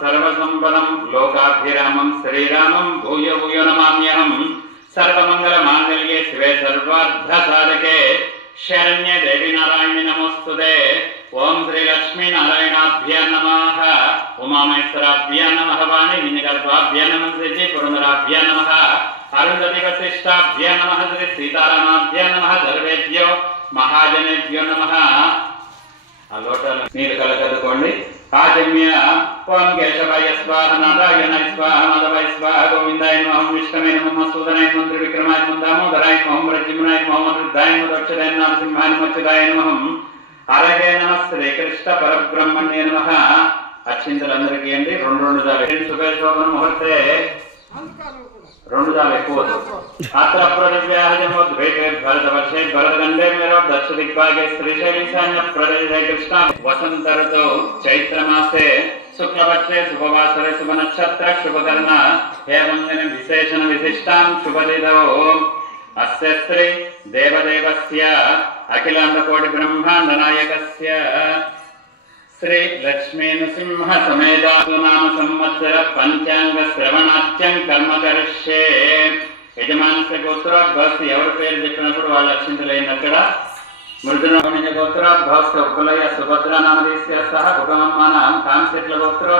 सर्वसंपदं लोकाभिरामं श्रीरामं भूयो भूयो नमाम्यहं सर्वमंगलमांगल्ये शिवे सर्वार्थसाधके शरण्ये देवी नारायणी नमोस्तुते। ओम श्री लक्ष्मी नारायणाभ्यां नमः, उमामहेश्वराभ्यां नमः, वाणी विनिगर्भाभ्यां नमः, श्री पुरंदराभ्यां नमः, अरुंधति वसिष्ठाभ्यां नमः, श्री सीतारामाभ्यां नमः, सर्वेभ्यो महाजनेभ्यो नमः। लोटल नीर कलकदुकोंडि आचम्य ओम केशवाय स्वाहा, नारायणाय स्वाहा, माधवाय स्वाहा, गोविंदाय नमः, विष्णवे नमः, मधुसूदनाय नमः, त्रिविक्रमाय नमः, दामोदराय नमः, प्रद्युम्नाय नमः, रुद्राय नमः, दक्षिणाय नमः, नरसिंहाय नमः, अच्युताय नमः, हरये नमः, श्रीकृष्ण परब्रह्मण्ये नमः। అక్షింతలందరికీ అండి రెండు రెండు దాలు శుభశోభన ముహూర్తే రెండు దాలు ఎక్కువ అత్ర ప్రదేశోద్భేదే భరతవర్షే భరతగండే మేరో దక్షిణ దిగ్భాగే శ్రీశైలీశాన్య ప్రదేశే కృష్ణ వసంత ఋతౌ చైత్రమాసే శుక్లపక్షే శుభవాసరే శుభనక్షత్ర శుభకర్ణ ఏవం దిన విశేషణ విశిష్టాం శుభదిదో అస్య శ్రీ దేవదేవస్య అఖిలాండకోటి బ్రహ్మాండ నాయకస్య श्री लक्ष्मी नृसिंह समेधातु नाम संवत्सर पंचांग श्रवणाच्यं कर्म करिष्ये। యజమానస్య గోత్రోద్భవస్య ఎవరి పేరు చెప్పినప్పుడు వాళ్ళ అక్షింతలైంది అక్కడ మృదున గోత్రోద్భవస్య ఉపలయ సుభద్ర నామదేశ్య సహ కుటుంబమానం కాంశెట్ల గోత్రో